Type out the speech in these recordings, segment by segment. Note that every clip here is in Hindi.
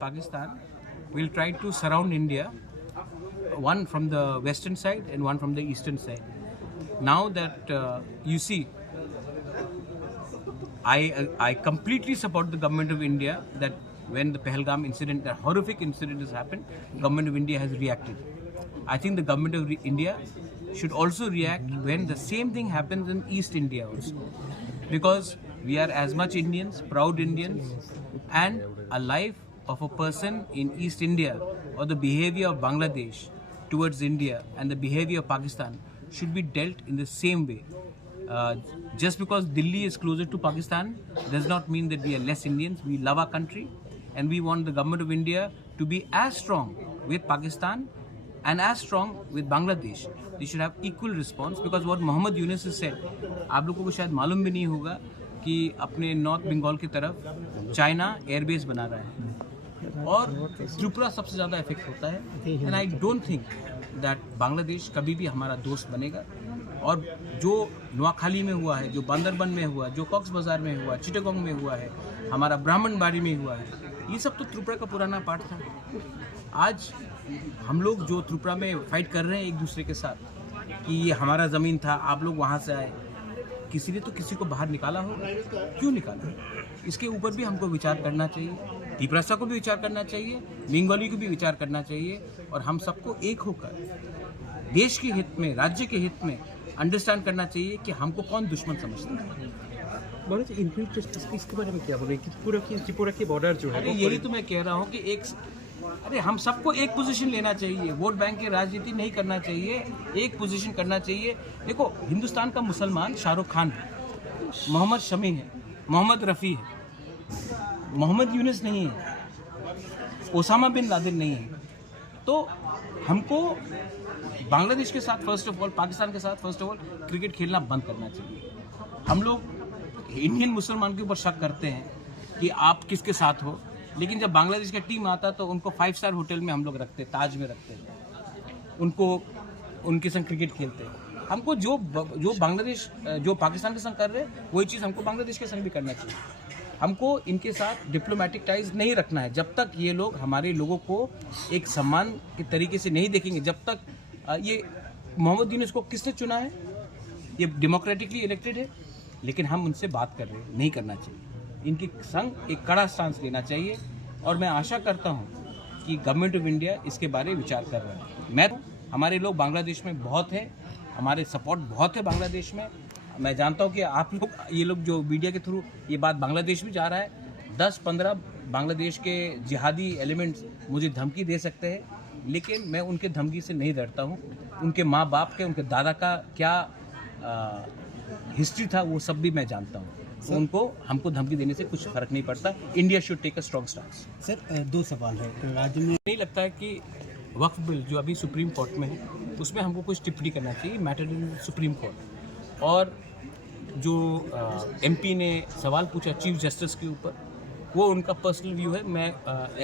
Pakistan will try to surround India, one from the western side and one from the eastern side. Now that you see, I completely support the government of India that when the Pahalgam incident, the horrific incident has happened, government of India has reacted. I think the government of India should also react when the same thing happens in East India also, because we are as much Indians, proud Indians, and a life of a person in East India or the behavior of Bangladesh towards India and the behavior of Pakistan should be dealt in the same way. Just because Delhi is closer to Pakistan does not mean that we are less Indians. We love our country and we want the government of India to be as strong with Pakistan and as strong with Bangladesh. They should have equal response, because what Mohammad Yunus has said, आप लोगों को शायद मालूम भी नहीं होगा कि अपने नॉर्थ बंगाल की तरफ चाइना एयरबेस बना रहा है और त्रिपुरा सबसे ज़्यादा इफेक्ट होता है. And I don't think that Bangladesh कभी भी हमारा दोस्त बनेगा. और जो नोआखाली में हुआ है, जो बांदरबन में हुआ, जो कॉक्स बाजार में हुआ, चिटागोंग में हुआ है, हमारा ब्राह्मणबाड़ी में हुआ है, ये सब तो त्रिपुरा का पुराना पार्ट था. आज हम लोग जो त्रिपुरा में फाइट कर रहे हैं एक दूसरे के साथ कि ये हमारा ज़मीन था, आप लोग वहाँ से आए, किसी ने तो किसी को बाहर निकाला होगा. क्यों निकाला? इसके ऊपर भी हमको विचार करना चाहिए. त्रिपुरा को भी विचार करना चाहिए, बंगाली को भी विचार करना चाहिए, और हम सबको एक होकर देश के हित में, राज्य के हित में अंडरस्टैंड करना चाहिए कि हमको कौन दुश्मन समझता है. इसके बारे में क्या बोले कि त्रिपुरा की बॉर्डर जो है, यही तो मैं कह रहा हूँ कि हम सबको एक पोजीशन लेना चाहिए. वोट बैंक की राजनीति नहीं करना चाहिए, एक पोजीशन करना चाहिए. देखो, हिंदुस्तान का मुसलमान शाहरुख खान है, मोहम्मद शमी है, मोहम्मद रफ़ी है, मोहम्मद यूनुस नहीं है, ओसामा बिन लादेन नहीं है. तो हमको बांग्लादेश के साथ फर्स्ट ऑफ ऑल, पाकिस्तान के साथ फर्स्ट ऑफ ऑल क्रिकेट खेलना बंद करना चाहिए. हम लोग इंडियन मुसलमान के ऊपर शक करते हैं कि आप किसके साथ हो, लेकिन जब बांग्लादेश का टीम आता तो उनको 5 स्टार होटल में हम लोग रखते, ताज में रखते, उनको उनके संग क्रिकेट खेलते. हमको जो बांग्लादेश जो पाकिस्तान के संग कर रहे हैं वही चीज़ हमको बांग्लादेश के संग भी करना चाहिए. हमको इनके साथ डिप्लोमेटिक टाइज नहीं रखना है जब तक ये लोग हमारे लोगों को एक सम्मान के तरीके से नहीं देखेंगे. जब तक ये मोहम्मद यूनुस को किसने चुना है? ये डेमोक्रेटिकली इलेक्टेड है, लेकिन हम उनसे बात कर रहे हैं, नहीं करना चाहिए. इनके संग एक कड़ा स्टांस लेना चाहिए, और मैं आशा करता हूं कि गवर्नमेंट ऑफ इंडिया इसके बारे में विचार कर रहा है. हमारे लोग बांग्लादेश में बहुत हैं, हमारे सपोर्ट बहुत है बांग्लादेश में. मैं जानता हूं कि आप लोग, ये लोग जो मीडिया के थ्रू ये बात बांग्लादेश में जा रहा है, 10-15 बांग्लादेश के जिहादी एलिमेंट्स मुझे धमकी दे सकते हैं, लेकिन मैं उनके धमकी से नहीं डरता हूं. उनके माँ बाप के, उनके दादा का क्या हिस्ट्री था वो सब भी मैं जानता हूं. तो उनको हमको धमकी देने से कुछ फर्क नहीं पड़ता. India should take a strong stance. Sir, 2 सवाल है. राज्य में नहीं लगता है कि वक्फ बिल जो अभी सुप्रीम कोर्ट में है उसमें हमको कुछ टिप्पणी करना चाहिए. Matter in supreme court. और जो एमपी ने सवाल पूछा चीफ जस्टिस के ऊपर, वो उनका पर्सनल व्यू है. मैं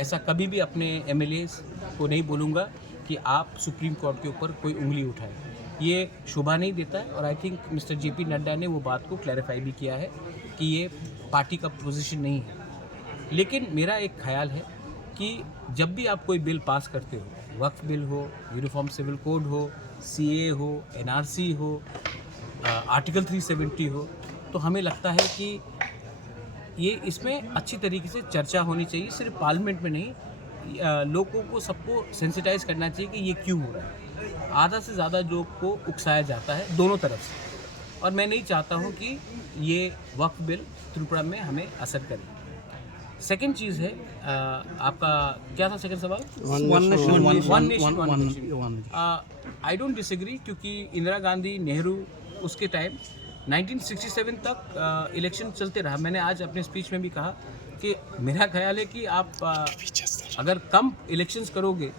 ऐसा कभी भी अपने एमएलएस को नहीं बोलूँगा कि आप सुप्रीम कोर्ट के ऊपर कोई उंगली उठाएं. ये शोभा नहीं देता है. और I think mister JP Nadda ने वो बात को क्लैरिफाई भी किया है कि ये पार्टी का पोजीशन नहीं है. लेकिन मेरा एक ख्याल है कि जब भी आप कोई बिल पास करते हो, वक्फ बिल हो, यूनिफॉर्म सिविल कोड हो, सीए हो, एनआरसी हो, आर्टिकल 370 हो, तो हमें लगता है कि ये इसमें अच्छी तरीके से चर्चा होनी चाहिए. सिर्फ पार्लियामेंट में नहीं, लोगों को सबको सेंसिटाइज करना चाहिए कि ये क्यों हो रहा है. आधा से ज़्यादा लोग को उकसाया जाता है दोनों तरफ से, और मैं नहीं चाहता हूँ कि ये वक्फ बिल त्रिपुरा में हमें असर करे. सेकंड चीज़ है, आपका क्या था सेकंड सवाल? One nation. I don't disagree, क्योंकि इंदिरा गांधी, नेहरू, उसके टाइम 1967 तक इलेक्शन चलते रहा. मैंने आज अपने स्पीच में भी कहा कि मेरा ख्याल है कि आप अगर कम इलेक्शंस करोगे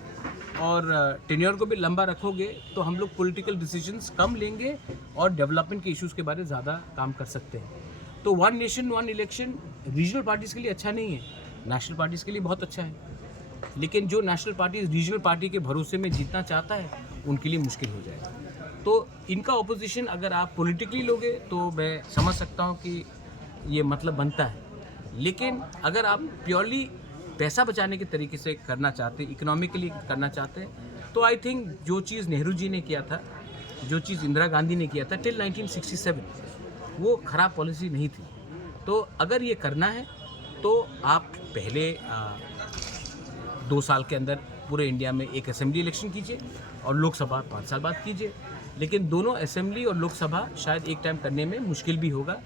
और टेन्योर को भी लंबा रखोगे तो हम लोग पॉलिटिकल डिसीजंस कम लेंगे और डेवलपमेंट के इश्यूज़ के बारे में ज़्यादा काम कर सकते हैं. तो 1 नेशन 1 इलेक्शन रीजनल पार्टीज़ के लिए अच्छा नहीं है, नेशनल पार्टीज़ के लिए बहुत अच्छा है. लेकिन जो नेशनल पार्टी रीजनल पार्टी के भरोसे में जीतना चाहता है, उनके लिए मुश्किल हो जाएगा. तो इनका ऑपोजिशन अगर आप पॉलिटिकली लोगे तो मैं समझ सकता हूँ कि ये मतलब बनता है. लेकिन अगर आप प्योरली पैसा बचाने के तरीके से करना चाहते हैं, इकोनॉमिकली करना चाहते हैं, तो आई थिंक जो चीज़ नेहरू जी ने किया था, जो चीज़ इंदिरा गांधी ने किया था टिल 1967, वो ख़राब पॉलिसी नहीं थी। तो अगर ये करना है तो आप पहले 2 साल के अंदर पूरे इंडिया में एक असेंबली इलेक्शन कीजिए और लोकसभा 5 साल बाद कीजिए। लेकिन दोनों असेंबली और लोकसभा शायद एक टाइम करने में मुश्किल भी होगा।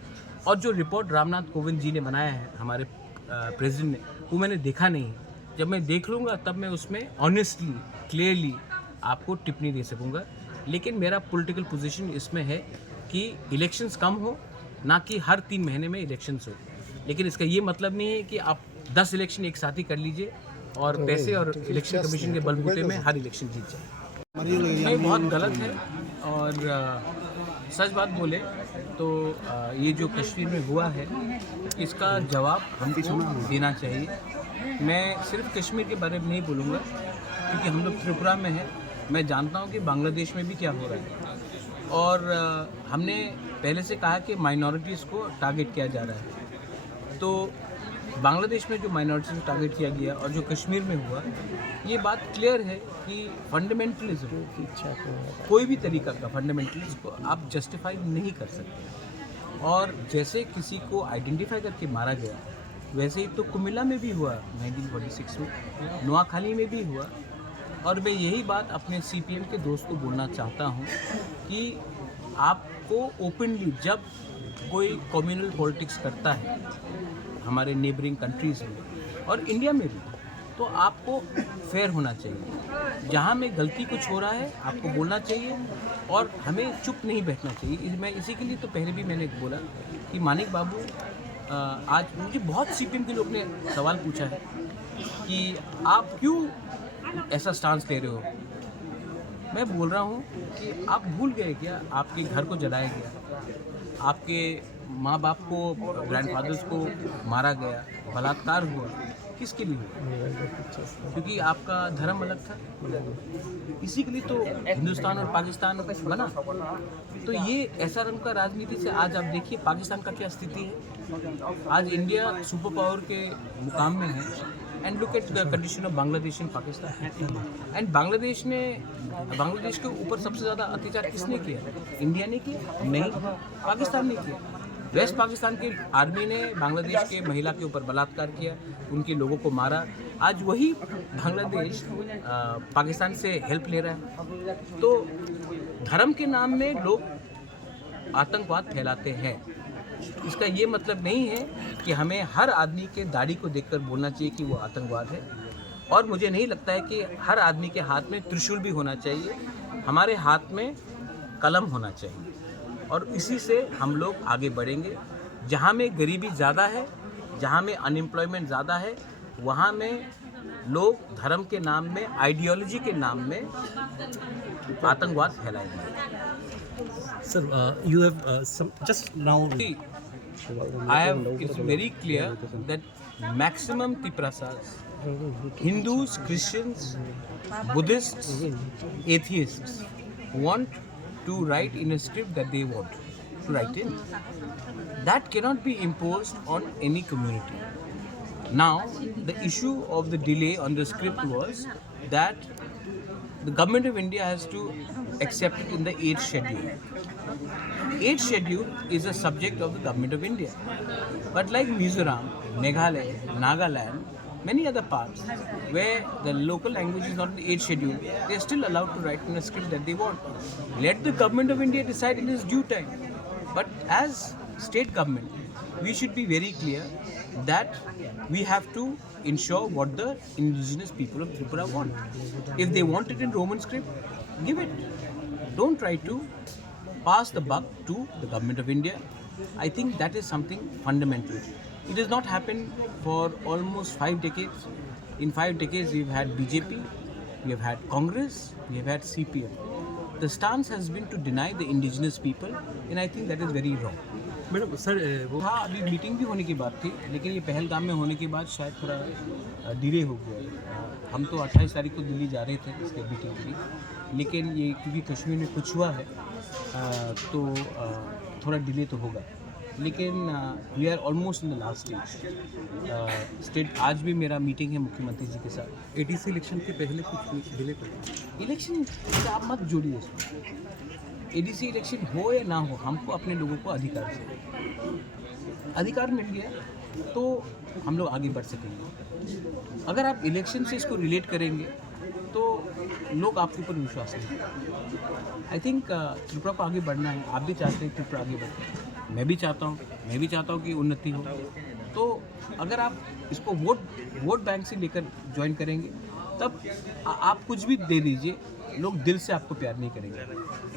और जो रिपोर्ट रामनाथ कोविंद जी ने बनाया है, हमारे प्रेसिडेंट ने, वो मैंने देखा नहीं है। जब मैं देख लूँगा तब मैं उसमें ऑनेस्टली, क्लियरली आपको टिप्पणी दे सकूँगा। लेकिन मेरा पॉलिटिकल पोजीशन इसमें है कि इलेक्शंस कम हो, ना कि हर 3 महीने में इलेक्शंस हो। लेकिन इसका ये मतलब नहीं है कि आप 10 इलेक्शन एक साथ ही कर लीजिए और पैसे और इलेक्शन कमीशन के बलबूते में हर इलेक्शन जीत जाए। नहीं, बहुत गलत है। और सच बात बोले तो ये जो कश्मीर में हुआ है, इसका जवाब हमको देना चाहिए। मैं सिर्फ कश्मीर के बारे में नहीं बोलूँगा, क्योंकि हम लोग त्रिपुरा में हैं। मैं जानता हूँ कि बांग्लादेश में भी क्या हो रहा है। और हमने पहले से कहा कि माइनॉरिटीज़ को टारगेट किया जा रहा है। तो बांग्लादेश में जो माइनॉरिटीज़ को टारगेट किया गया और जो कश्मीर में हुआ, ये बात क्लियर है कि फंडामेंटलिज्म, कोई भी तरीका का फंडामेंटलिज्म को आप जस्टिफाई नहीं कर सकते। और जैसे किसी को आइडेंटिफाई करके मारा गया, वैसे ही तो कुमिल्ला में भी हुआ 1946 में, नोआखाली में भी हुआ। और मैं यही बात अपने CPM के दोस्त को बोलना चाहता हूँ कि आपको ओपनली जब कोई कम्युनल पॉलिटिक्स करता है हमारे नेबरिंग कंट्रीज़ में और इंडिया में भी, तो आपको फेयर होना चाहिए। जहाँ में गलती कुछ हो रहा है आपको बोलना चाहिए और हमें चुप नहीं बैठना चाहिए। मैं इसी के लिए तो पहले भी मैंने बोला कि मानिक बाबू, आज मुझे बहुत CPM के लोग ने सवाल पूछा है कि आप क्यों ऐसा स्टांस ले रहे हो। मैं बोल रहा हूँ कि आप भूल गए क्या आपके घर को जलाया गया, आपके माँ बाप को, ग्रैंडफादर्स को मारा गया, बलात्कार हुआ, किसके लिए हुआ? क्योंकि आपका धर्म अलग था। इसी के लिए तो हिंदुस्तान और पाकिस्तान बना। तो ये ऐसा रंग का राजनीति से आज आप देखिए पाकिस्तान का क्या स्थिति है। आज इंडिया सुपर पावर के मुकाम में है। And look at the condition of Bangladesh and Pakistan. And Bangladesh के ऊपर सबसे ज़्यादा अत्याचार किसने किया? इंडिया ने किया? नहीं, पाकिस्तान ने किया। वेस्ट पाकिस्तान की आर्मी ने बांग्लादेश के महिला के ऊपर बलात्कार किया, उनके लोगों को मारा। आज वही बांग्लादेश पाकिस्तान से हेल्प ले रहा है। तो धर्म के नाम में लोग आतंकवाद फैलाते हैं। इसका ये मतलब नहीं है कि हमें हर आदमी के दाढ़ी को देखकर बोलना चाहिए कि वो आतंकवाद है। और मुझे नहीं लगता है कि हर आदमी के हाथ में त्रिशूल भी होना चाहिए। हमारे हाथ में कलम होना चाहिए और इसी से हम लोग आगे बढ़ेंगे। जहाँ में गरीबी ज़्यादा है, जहाँ में अनएम्प्लॉयमेंट ज़्यादा है, वहाँ में लोग धर्म के नाम में, आइडियोलॉजी के नाम में आतंकवाद फैलाएंगे। Sir, you have just now. It's very clear that maximum Tiprasas, Hindus, Christians, Buddhists, atheists want to write in a script that they want to write in. That cannot be imposed on any community. Now, the issue of the delay on the script was that the government of India has to accept it in the 8th schedule. 8th schedule is a subject of the government of India. But like Mizoram, Meghalaya, Nagaland, many other parts where the local language is not in the 8th schedule, they are still allowed to write in a script that they want. Let the government of India decide in its due time. But as state government, we should be very clear that we have to ensure what the indigenous people of Tripura want. If they want it in Roman script, give it. Don't try to pass the buck to the government of India. I think that is something fundamental. It has not happened for almost 5 decades. In 5 decades, we've had BJP, we have had Congress, we have had CPM. The stance has been to deny the indigenous people, and I think that is very wrong. Madam sir वो हाँ, अभी मीटिंग भी होने की बात थी, लेकिन ये पहलगाम में होने के बाद शायद थोड़ा डिले हो गया। हम तो 28 तारीख को दिल्ली जा रहे थे इसके मीटिंग के लिए, लेकिन ये क्योंकि कश्मीर में कुछ हुआ है तो थोड़ा डिले तो होगा। लेकिन we are almost in the last stage. आज भी मेरा मीटिंग है मुख्यमंत्री जी के साथ। ADC इलेक्शन के पहले कुछ डिले कर इलेक्शन से आप मत जोड़िए इसको। एडीसी इलेक्शन हो या ना हो, हमको अपने लोगों को अधिकार मिल गया तो हम लोग आगे बढ़ सकेंगे। अगर आप इलेक्शन से इसको रिलेट करेंगे तो लोग आपके ऊपर विश्वास नहीं करेंगे। आई थिंक त्रिपुरा को आगे बढ़ना है। आप भी चाहते हैं त्रिपुरा आगे बढ़े, मैं भी चाहता हूँ कि उन्नति हो। तो अगर आप इसको वोट बैंक से लेकर ज्वाइन करेंगे तब आप कुछ भी दे दीजिए, लोग दिल से आपको प्यार नहीं करेंगे।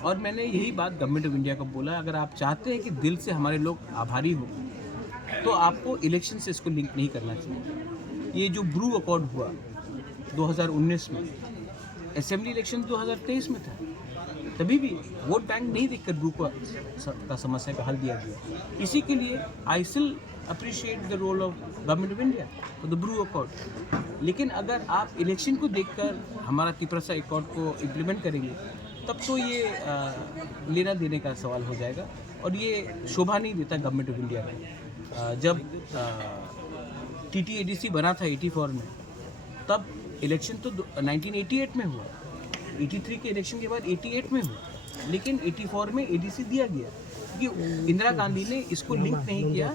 और मैंने यही बात गवर्नमेंट ऑफ इंडिया को बोला, अगर आप चाहते हैं कि दिल से हमारे लोग आभारी हो तो आपको इलेक्शन से इसको लिंक नहीं करना चाहिए। ये जो ब्रू अकॉर्ड हुआ 2019 में, असेंबली इलेक्शन 2023 में था, तभी भी वोट बैंक नहीं देखकर ब्रू का समस्या का हल दिया गया। इसी के लिए I still appreciate the role of government of India for the Bru accord. लेकिन अगर आप इलेक्शन को देखकर हमारा त्रिपुरा अकॉर्ड को इम्प्लीमेंट करेंगे तब तो ये लेना देने का सवाल हो जाएगा और ये शोभा नहीं देता गवर्नमेंट ऑफ इंडिया को। जब TTADC बना था 84 में, तब इलेक्शन तो 1988 में हुआ, 83 के इलेक्शन के बाद 88 में हुआ, लेकिन 84 में ADC दिया गया क्योंकि इंदिरा गांधी ने इसको लिंक नहीं किया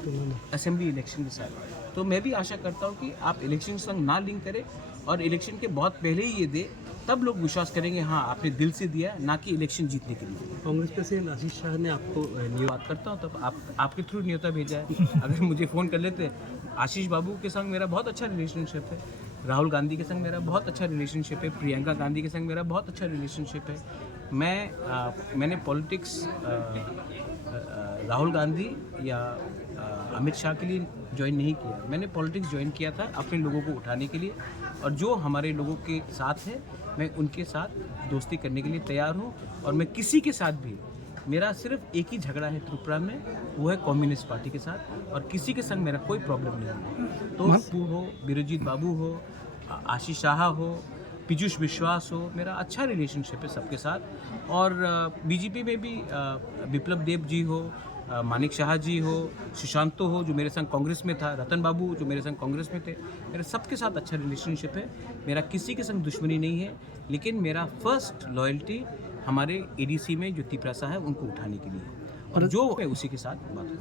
असेंबली इलेक्शन के साथ। तो मैं भी आशा करता हूँ कि आप इलेक्शन के संग ना लिंक करें और इलेक्शन के बहुत पहले ही ये दे, तब लोग विश्वास करेंगे हाँ आपने दिल से दिया, ना कि इलेक्शन जीतने के लिए। कांग्रेस प्रेसिडेंट आशीष शाह ने आपको बात करता हूँ तब आपके थ्रू न्योता भेजा है। अगर मुझे फ़ोन कर लेते, आशीष बाबू के संग मेरा बहुत अच्छा रिलेशनशिप है, राहुल गांधी के संग मेरा बहुत अच्छा रिलेशनशिप है, प्रियंका गांधी के संग मेरा बहुत अच्छा रिलेशनशिप है। मैंने पॉलिटिक्स राहुल गांधी या अमित शाह के लिए ज्वाइन नहीं किया, मैंने पॉलिटिक्स ज्वाइन किया था अपने लोगों को उठाने के लिए, और जो हमारे लोगों के साथ है मैं उनके साथ दोस्ती करने के लिए तैयार हूँ। और मैं किसी के साथ भी, मेरा सिर्फ एक ही झगड़ा है त्रिपुरा में, वो है कम्युनिस्ट पार्टी के साथ, और किसी के संग मेरा कोई प्रॉब्लम नहीं है। तो पप्पू हो, बिरजीत बाबू हो, आशीष शाह हो, पीयूष विश्वास हो, मेरा अच्छा रिलेशनशिप है सबके साथ। और बीजेपी में भी विप्लव देव जी हो, मानिक शाह जी हो, सुशांतो हो जो मेरे संग कांग्रेस में था, रतन बाबू जो मेरे संग कांग्रेस में थे, मेरे सबके साथ अच्छा रिलेशनशिप है। मेरा किसी के संग दुश्मनी नहीं है, लेकिन मेरा फर्स्ट लॉयल्टी हमारे ADC में जो त्रिपुरा है उनको उठाने के लिए, और जो मैं उसी के साथ बात